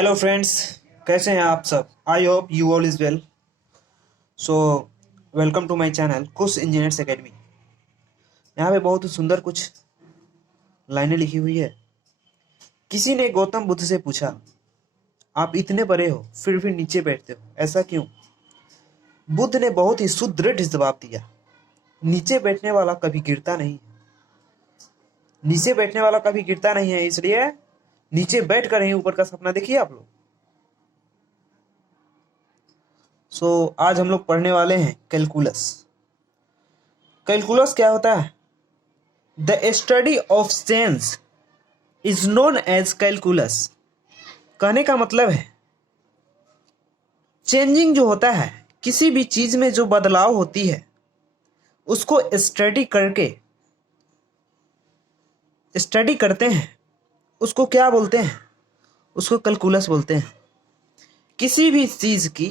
Hello friends, कैसे हैं आप सब। I hope you all is well. So welcome to my channel Kush engineers academy. यहाँ पे बहुत ही सुंदर कुछ लाइनें लिखी हुई है। किसी ने गौतम बुद्ध से पूछा, आप इतने बड़े हो फिर भी नीचे बैठते हो, ऐसा क्यों। बुद्ध ने बहुत ही सुदृढ़ जवाब दिया, नीचे बैठने वाला कभी गिरता नहीं। नीचे बैठने वाला कभी गिरता नहीं है, इसलिए नीचे बैठ कर ही ऊपर का सपना देखिए आप लोग। आज हम लोग पढ़ने वाले हैं कैलकुलस। कैलकुलस क्या होता है? The study of change is known as calculus. कहने का मतलब है चेंजिंग जो होता है, किसी भी चीज में जो बदलाव होती है उसको स्टडी करते हैं, उसको क्या बोलते हैं? उसको कैलकुलस बोलते हैं। किसी भी चीज की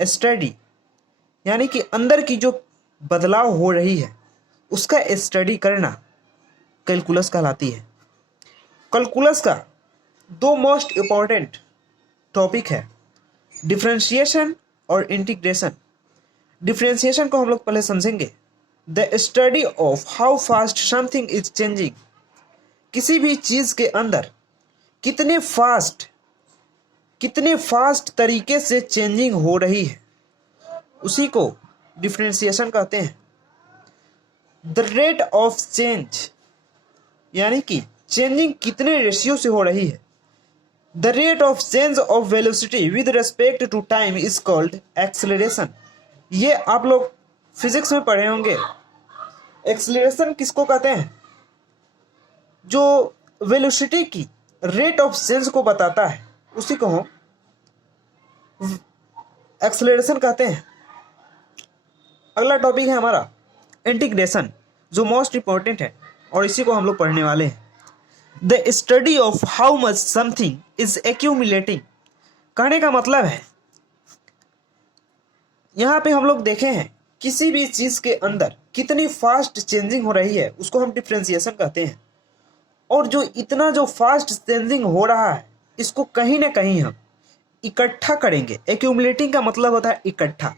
स्टडी यानी कि अंदर की जो बदलाव हो रही है उसका स्टडी करना कैलकुलस कहलाती है। कैलकुलस का दो मोस्ट इम्पॉर्टेंट टॉपिक है, डिफरेंशिएशन और इंटीग्रेशन। डिफरेंशिएशन को हम लोग पहले समझेंगे। The study of how fast something is changing. किसी भी चीज के अंदर कितने फास्ट तरीके से चेंजिंग हो रही है, उसी को डिफरेंशिएशन कहते हैं। द रेट ऑफ चेंज यानी कि चेंजिंग कितने रेशियो से हो रही है। The rate of change of velocity with respect to time is called acceleration. ये आप लोग फिजिक्स में पढ़े होंगे। एक्सेलरेशन किसको कहते हैं? जो वेलोसिटी की रेट ऑफ चेंज को बताता है उसी को हम एक्सेलरेशन कहते हैं। अगला टॉपिक है हमारा इंटीग्रेशन, जो मोस्ट इंपॉर्टेंट है और इसी को हम लोग पढ़ने वाले हैं। The study of how much something is accumulating. कहने का मतलब है यहाँ पे हम लोग देखे हैं किसी भी चीज के अंदर कितनी फास्ट चेंजिंग हो रही है उसको हम डिफरेंशिएशन कहते हैं। और जो फास्ट चेंजिंग हो रहा है इसको कहीं ना कहीं हम इकट्ठा करेंगे। एक्यूमुलेटिंग का मतलब होता है इकट्ठा।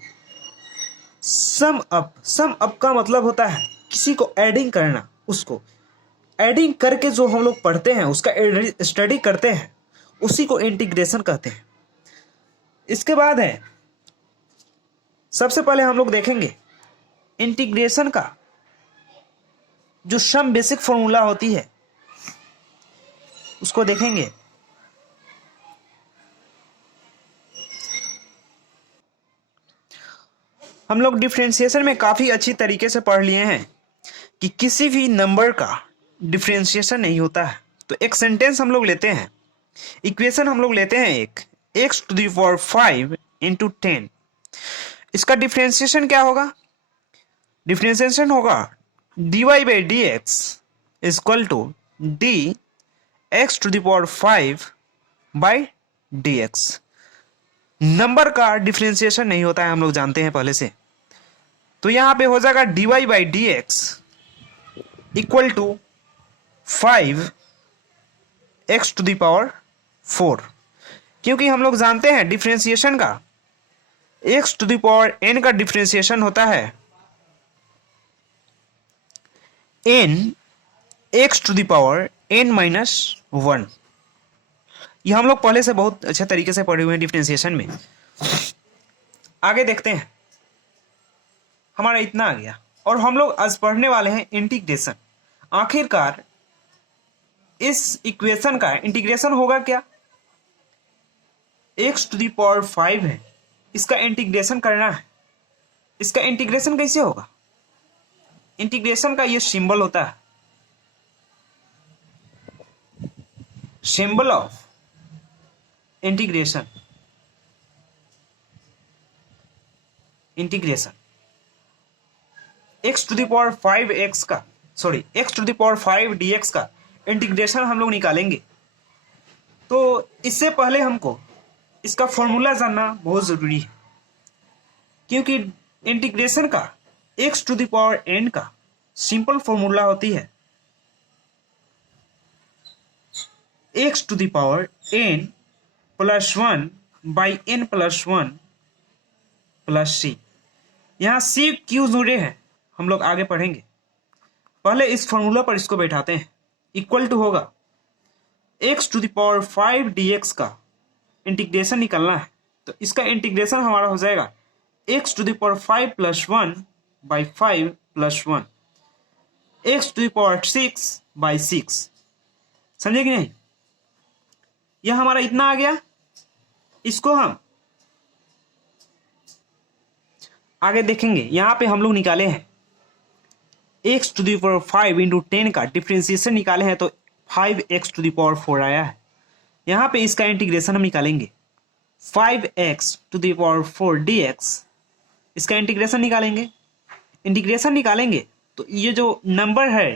सम अप का मतलब होता है किसी को एडिंग करना। उसको एडिंग करके जो हम लोग पढ़ते हैं उसका स्टडी करते हैं, उसी को इंटीग्रेशन कहते हैं। इसके बाद है, सबसे पहले हम लोग देखेंगे इंटीग्रेशन का जो सम बेसिक फॉर्मूला होती है उसको देखेंगे। हम लोग डिफरेंशिएशन में काफी अच्छी तरीके से पढ़ लिए हैं कि किसी भी नंबर का डिफरेंशिएशन नहीं होता है। तो एक सेंटेंस हम लोग लेते हैं, इक्वेशन हम लोग लेते हैं एक x⁵ इंटू 10। इसका डिफरेंशिएशन क्या होगा? डिफरेंशिएशन होगा dy/dx equal to dx⁵/dx। Number का डिफरेंशिएशन नहीं होता है, हम लोग जानते हैं पहले से। तो यहां पे हो जाएगा dy/dx इक्वल टू 5x⁴, क्योंकि हम लोग जानते हैं डिफरेंशिएशन का x⁴n का डिफरेंशिएशन होता है n x⁴n-1। ये हम लोग पहले से बहुत अच्छे तरीके से पढ़े हुए हैं डिफरेंशिएशन में। आगे देखते हैं, हमारा इतना आ गया और हम लोग आज पढ़ने वाले हैं इंटीग्रेशन। आखिरकार इस इक्वेशन का इंटीग्रेशन होगा क्या? x⁵ है, इसका इंटीग्रेशन करना है। इसका इंटीग्रेशन कैसे होगा? इंटीग्रेशन का ये सिंबल होता है, सिंबल ऑफ इंटीग्रेशन। x⁵dx का इंटीग्रेशन हम लोग निकालेंगे। तो इससे पहले हमको इसका फॉर्मूला जानना बहुत जरूरी है, क्योंकि इंटीग्रेशन का x⁴n का सिंपल फॉर्मूला होती है x⁴n plus 1 by n plus 1 plus C. यहाँ सी क्यों जुड़े हैं हम लोग आगे पढ़ेंगे। पहले इस फॉर्मूला पर इसको बैठाते हैं। इक्वल टू होगा x to the power 5 dx का इंटीग्रेशन निकालना है, तो इसका इंटीग्रेशन हमारा हो जाएगा x to the power 5 plus 1 by 5 plus 1 x to the power 6 by 6। समझे कि नहीं? यह हमारा इतना आ गया। इसको हम आगे देखेंगे। यहां पे हम लोग निकाले हैं x to the power 5 into 10 का डिफ्रेंसिएशन निकाले हैं, तो 5x टू द पावर 4 आया है। यहां पे इसका इंटीग्रेशन हम निकालेंगे 5x to the power 4 dx। इसका इंटीग्रेशन निकालेंगे। इंटीग्रेशन निकालेंगे तो ये जो नंबर है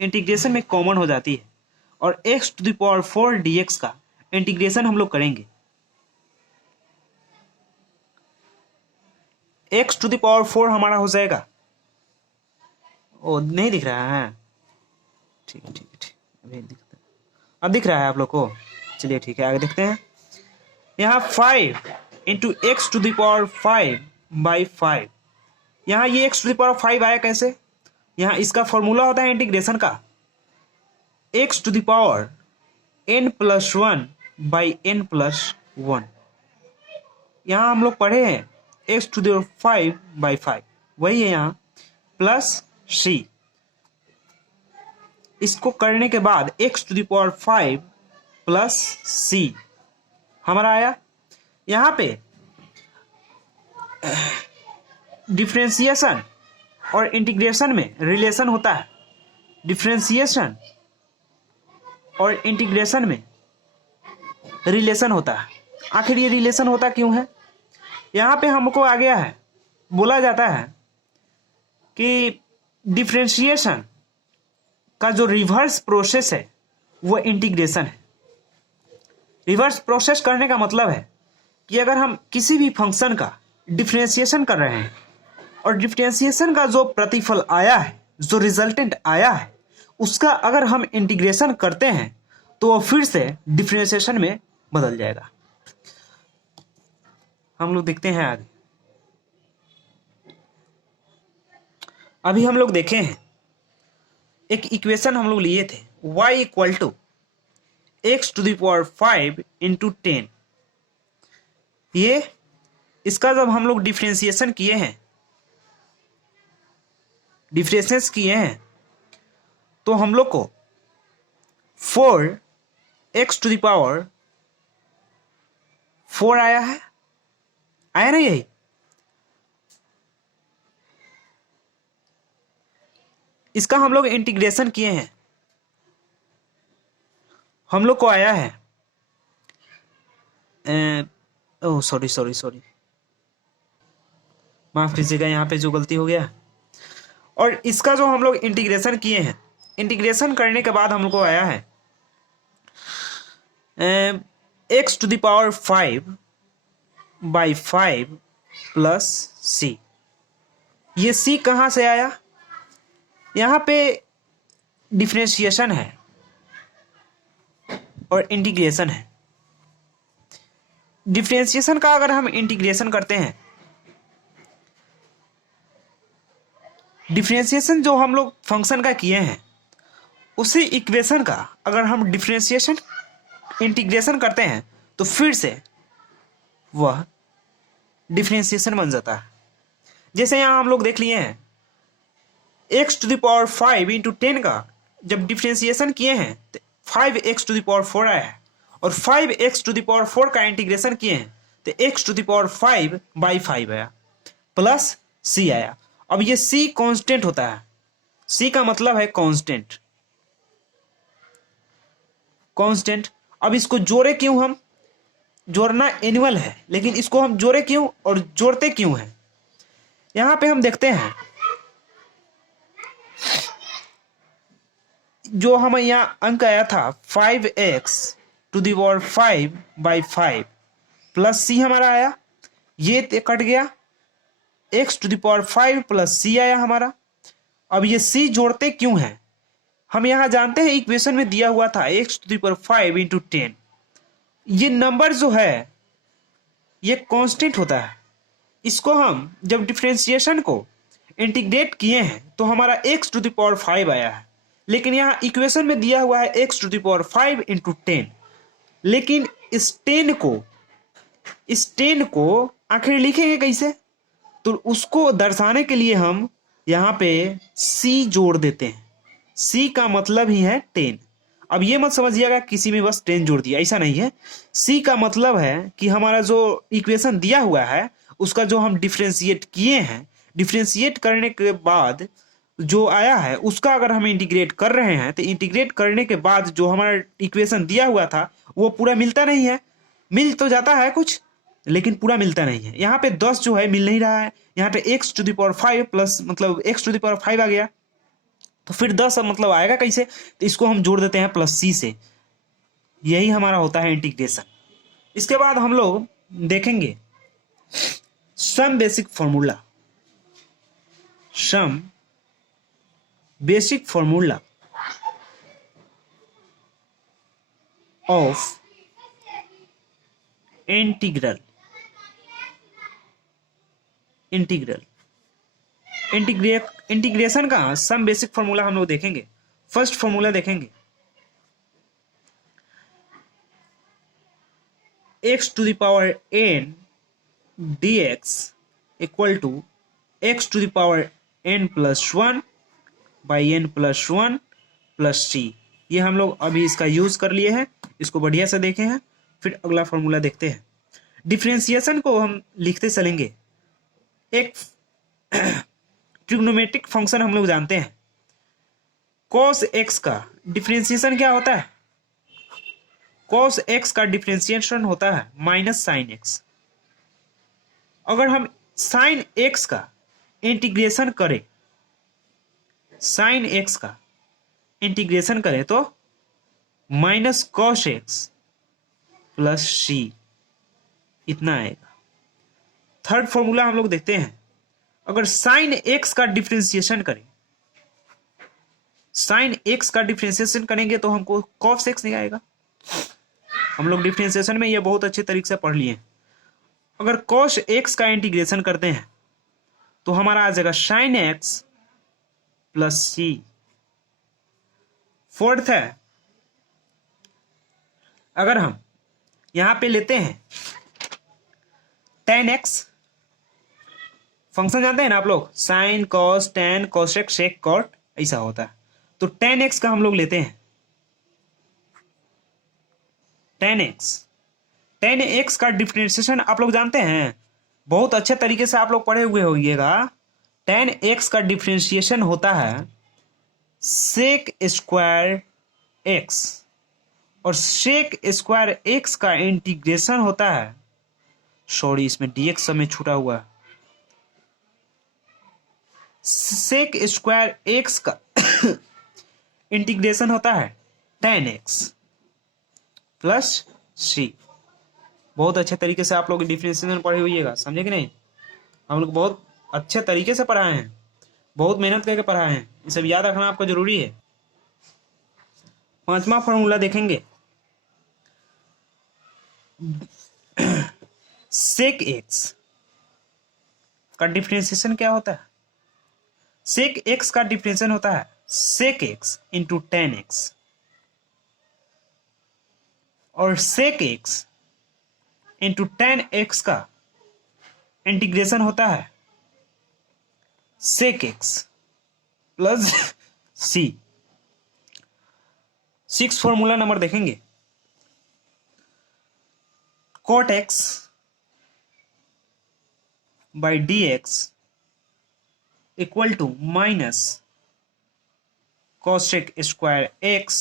इंटीग्रेशन में कॉमन हो जाती है, और x to the power 4 dx का इंटीग्रेशन हम लोग करेंगे। x टू द पावर 4 हमारा हो जाएगा, ओ नहीं दिख रहा है, ठीक है ठीक है ठीक, अभी दिखता है, अब दिख रहा है आप लोग को। चलिए ठीक है, आगे देखते हैं। यहाँ 5 into x to the power 5 by 5। यहाँ ये x टू द पावर 5 आया कैसे? यहाँ इसका फॉर्मूला होता है इंटीग्रेशन का x to the power n plus 1 by n plus 1। यहाँ हम लोग पढ़े हैं x to the power 5 by 5, वही है यहाँ प्लस c। इसको करने के बाद x to the power 5 plus c हमारा आया। यहाँ पे डिफरेंशिएशन और इंटीग्रेशन में रिलेशन होता है। डिफरेंशिएशन और इंटीग्रेशन में रिलेशन होता है। आखिर ये रिलेशन होता क्यों है? यहाँ पे हमको आ गया है, बोला जाता है कि डिफरेंशिएशन का जो रिवर्स प्रोसेस है वो इंटीग्रेशन है। रिवर्स प्रोसेस करने का मतलब है कि अगर हम किसी भी फंक्शन का डिफरेंशिएशन कर रहे हैं और डिफरेंशिएशन का जो प्रतिफल आया है, जो रिजल्टेंट आया है, उसका अगर हम इंटीग्रेशन करते हैं तो वो फिर से डिफरेंशिएशन में बदल जाएगा। हम लोग देखते हैं आगे। अभी हम लोग देखे हैं एक इक्वेशन हम लोग लिए थे y equal to x to the power 5 into 10। ये इसका जब हम लोग डिफरेंशिएशन किए हैं, डिफरेंशिएशन किए हैं, तो हम लोग को 4x टू द पावर 4 आया है, आया ना? यही इसका हम लोग इंटीग्रेशन किए हैं, हम लोग को आया है ओह सॉरी सॉरी सॉरी, माफ कीजिएगा, यहाँ पे जो गलती हो गया। और इसका जो हम लोग इंटीग्रेशन किए हैं, इंटीग्रेशन करने के बाद हम लोग को आया है x to the power 5 by 5 plus c। ये c कहाँ से आया? यहाँ पे डिफरेंशिएशन है और इंटीग्रेशन है। डिफरेंशिएशन का अगर हम इंटीग्रेशन करते हैं, डिफरेंशिएशन जो हम लोग फंक्शन का किए हैं उसी इक्वेशन का अगर हम डिफरेंशिएशन इंटीग्रेशन करते हैं तो फिर से वह डिफरेंशिएशन बन जाता है। जैसे यहाँ हम लोग देख लिए हैं x to the power 5 into 10 का जब डिफरेंशिएशन किए हैं तो 5x टू द पावर 4 आया है, और 5x टू द पावर 4 का इंटीग्रेशन किए हैं तो x to the power 5 by 5 आया प्लस c आया। अब ये c कांस्टेंट होता है, c का मतलब है कांस्टेंट, कांस्टेंट। अब इसको जोड़े क्यों? हम जोड़ना एनुअल है, लेकिन इसको हम जोड़े क्यों और जोड़ते क्यों हैं? यहां पे हम देखते हैं जो हमें यहाँ अंक आया था 5x to the power 5 by 5 plus c हमारा आया, ये कट गया, x to the power 5 plus c आया हमारा। अब ये c जोड़ते क्यों हैं? हम यहाँ जानते हैं इक्वेशन में दिया हुआ था x to the power 5 into 10, ये नंबर जो है ये कांस्टेंट होता है। इसको हम जब डिफरेंशिएशन को इंटीग्रेट किए हैं तो हमारा x⁵ आया है, लेकिन यहाँ इक्वेशन में दिया हुआ है x⁵ इंटू 10। लेकिन इस 10 को आखिर लिखेंगे कैसे? तो उसको दर्शाने के लिए हम यहाँ पे c जोड़ देते हैं। c का मतलब ही है 10। अब ये मत समझिएगा किसी में बस 10 जोड़ दिया, ऐसा नहीं है। c का मतलब है कि हमारा जो इक्वेशन दिया हुआ है उसका जो हम डिफरेंशिएट किए हैं, डिफरेंशिएट करने के बाद जो आया है उसका अगर हम इंटीग्रेट कर रहे हैं तो इंटीग्रेट करने के बाद जो हमारा इक्वेशन दिया हुआ था वो पूरा मिलता नहीं है। मिल तो जाता है कुछ, लेकिन पूरा मिलता नहीं है। यहाँ पे 10 जो है मिल नहीं रहा है। यहाँ पे x⁵ प्लस मतलब x⁵ आ गया, तो फिर 10 मतलब आएगा कैसे? तो इसको हम जोड़ देते हैं प्लस c से। यही हमारा होता है इंटीग्रेशन। इसके बाद हम लोग देखेंगे some basic formula. Some basic formula of integral integration का सम बेसिक फॉर्मूला हम लोग देखेंगे। फर्स्ट फॉर्मूला देखेंगे x⁴n dx equal to x⁴n+1 by n+1 plus c। ये हम लोग अभी इसका यूज कर लिए हैं, इसको बढ़िया से देखे हैं। फिर अगला फॉर्मूला देखते हैं। डिफरेंशिएशन को हम लिखते चलेंगे। एक ट्रिग्नोमेट्रिक फंक्शन हम लोग जानते हैं। cos x का डिफरेंशिएशन क्या होता है? cos x का डिफरेंशिएशन होता है माइनस साइन x। अगर हम साइन x का इंटीग्रेशन करें, साइन x का इंटीग्रेशन करें तो minus cos x plus c इतना आएगा। थर्ड फॉर्मूला हम लोग देखते हैं। अगर साइन x का डिफरेंशिएशन करें, साइन x का डिफरेंशिएशन करेंगे तो हमको कॉस x नहीं आएगा। हम लोग डिफरेंशिएशन में ये बहुत अच्छे तरीके से पढ़ लिए। अगर कॉस x का इंटीग्रेशन करते हैं तो हमारा आ जाएगा sine x plus c। Fourth है, अगर हम यहां पे लेते हैं tan x फंक्शन जानते हैं ना आप लोग, sine cos tan cosec sec cot ऐसा होता है। तो tan x का हम लोग लेते हैं tan x का डिफरेंशिएशन आप लोग जानते हैं, बहुत अच्छे तरीके से आप लोग पढ़े हुए होइएगा। tan x का डिफरेंशिएशन होता है सेक स्क्वायर x, और सेक स्क्वायर x का इंटीग्रेशन होता है, सॉरी इसमें dx समय छूटा हुआ है, सेक स्क्वायर x का इंटीग्रेशन होता है tan x प्लस c। बहुत अच्छे तरीके से आप लोग डिफरेंशिएशन पढ़े हुइएगा, समझे कि नहीं? हम लोग बहुत अच्छे तरीके से पढ़ाए हैं, बहुत मेहनत करके पढ़ाए हैं। ये सब याद रखना आपको जरूरी है। पांचवा फॉर्मूला देखेंगे सेक एक्स का डिफरेंशिएशन क्या होता है? सेक एक्स का डिफरेंशिएशन होता है sec x into tan x, और sec x into tan x का इंटीग्रेशन होता है sec x plus C. Six formula number देखेंगे cot x by d x equal to minus cosec square x.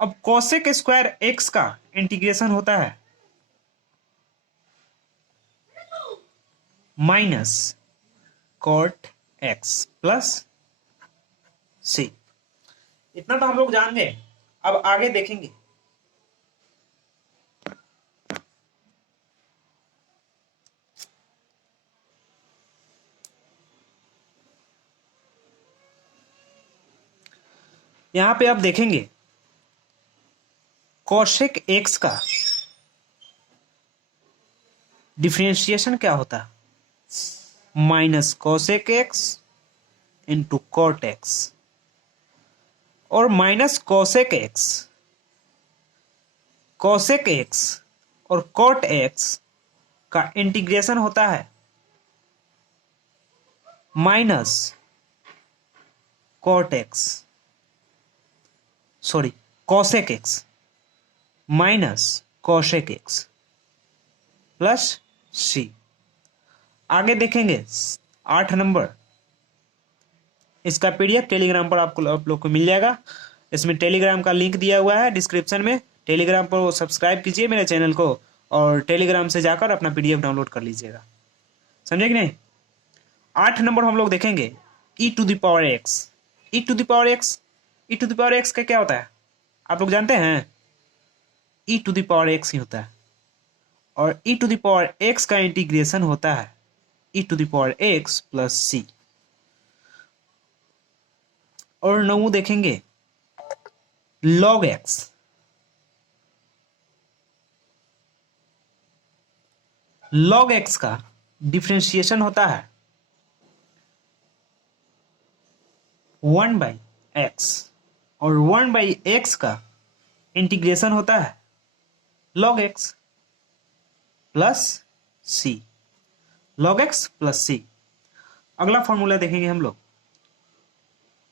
अब cosec square x का integration होता है minus cot x plus C. इतना तो हम लोग जान गए। अब आगे देखेंगे यहां पे अब देखेंगे कोसेक एक्स का डिफरेंशिएशन क्या होता है? Minus cosec x into cot x, और माइनस कोसेक एक्स और कॉट एक्स का इंटीग्रेशन होता है minus cot x, sorry cosec x minus cosec x plus C. आगे देखेंगे 8 नंबर, इसका पीडीएफ टेलीग्राम पर आप लोग को मिल जाएगा। इसमें टेलीग्राम का लिंक दिया हुआ है डिस्क्रिप्शन में, टेलीग्राम पर सब्सक्राइब कीजिए मेरे चैनल को और टेलीग्राम से जाकर अपना पीडीएफ डाउनलोड कर लीजिएगा, समझे कि नहीं। 8 नंबर हम लोग देखेंगे e to the power x. e to the power x का क्या होता है आप लोग जानते हैं? e to the power x ही होता है, और e to the power x का इंटीग्रेशन होता है e to the power x plus C. और 9 देखेंगे log x। log x का डिफरेंशिएशन होता है 1/x, और 1/x का इंटीग्रेशन होता है log x plus C. log x plus C. अगला फॉर्मूला देखेंगे हम लोग,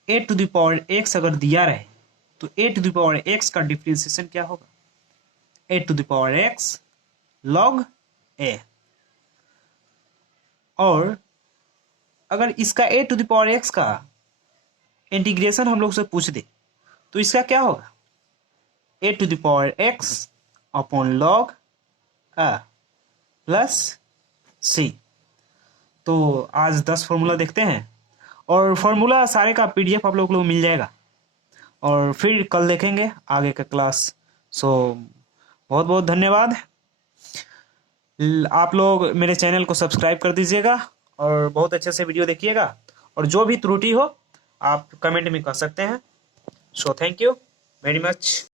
a to the power x अगर दिया रहे तो a to the power x का डिफरेंशिएशन क्या होगा? a to the power x log a। और अगर इसका a to the power x का इंटीग्रेशन हम लोग से पूछ दे तो इसका क्या होगा? a to the power x upon log a plus C. तो आज 10 फॉर्मूला देखते हैं, और फॉर्मूला सारे का पीडीएफ आप लोग को मिल जाएगा, और फिर कल देखेंगे आगे का क्लास। सो बहुत बहुत धन्यवाद। आप लोग मेरे चैनल को सब्सक्राइब कर दीजिएगा और बहुत अच्छे से वीडियो देखिएगा, और जो भी त्रुटि हो आप कमेंट में कर सकते हैं। So thank you very much.